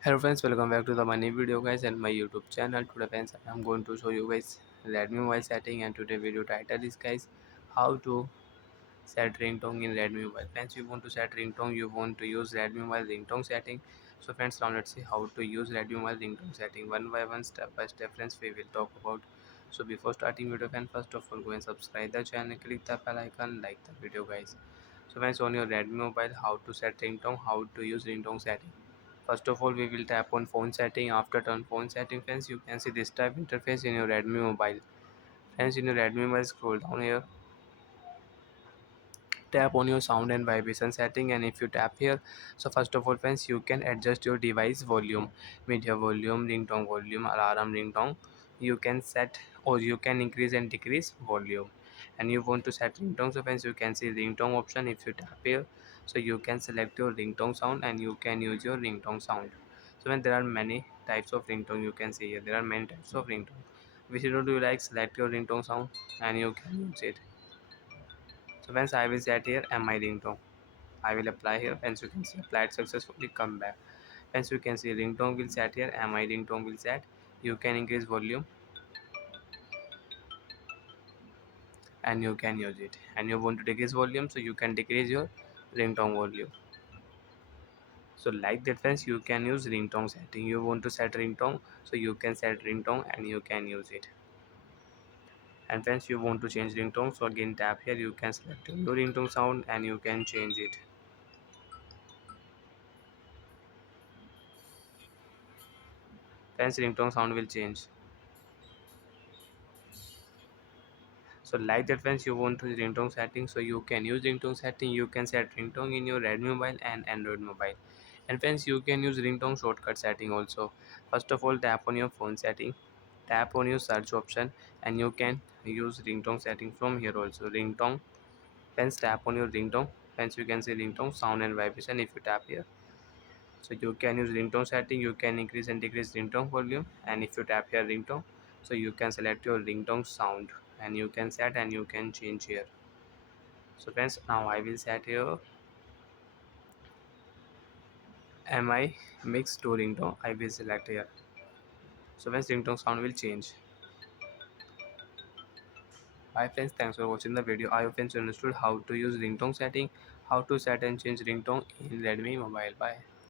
Hello friends, welcome back to the money video guys and my YouTube channel. Today friends, I am going to show you guys Redmi mobile setting, and today video title is guys how to set ringtone in Redmi mobile. Friends, you want to set ringtone, you want to use Redmi mobile ringtone setting. So friends, now let's see how to use Redmi mobile ringtone setting one by one, step by step. Friends, we will talk about. So before starting video, friends, first of all go and subscribe the channel, click the bell icon, like the video guys. So friends, on your Redmi mobile, how to set ringtone, how to use ringtone setting. First of all, we will tap on phone setting. After turn phone setting, friends, you can see this type interface in your Redmi mobile. Friends, in your Redmi mobile, scroll down here, tap on your sound and vibration setting, and if you tap here, so first of all friends, you can adjust your device volume, media volume, ringtone volume, alarm ringtone. You can set or you can increase and decrease volume. And you want to set ringtone, so friends, you can see ringtone option. If you tap here, so you can select your ringtone sound and you can use your ringtone sound. So when there are many types of ringtone, you can see here there are many types of ringtone. Which do you like, select your ringtone sound and you can use it. So once I will set here and my ringtone, I will apply here. Once you can see applied successfully, come back. Once you can see ringtone will set here and my ringtone will set. You can increase volume and you can use it. And you want to decrease volume, so you can decrease your ringtone volume. So like that friends, you can use ringtone setting. You want to set ringtone, so you can set ringtone and you can use it. And friends, you want to change ringtone, so again tap here, you can select your ringtone sound and you can change it. Friends, ringtone sound will change. So like that friends, you want to use ringtone setting, so you can use ringtone setting. You can set ringtone in your Redmi mobile and Android mobile. And friends, you can use ringtone shortcut setting also. First of all, tap on your phone setting, tap on your search option, and you can use ringtone setting from here also. Ringtone, friends, tap on your ringtone. Friends, you can see ringtone sound and vibration. If you tap here, so you can use ringtone setting. You can increase and decrease ringtone volume. And if you tap here ringtone, so you can select your ringtone sound and you can set and you can change here. So friends, now I will set here mi mix to ringtone. I will select here. So friends, ringtone sound will change. Hi friends, thanks for watching the video. I hope friends you understood how to use ringtone setting, how to set and change ringtone in Redmi mobile. Bye.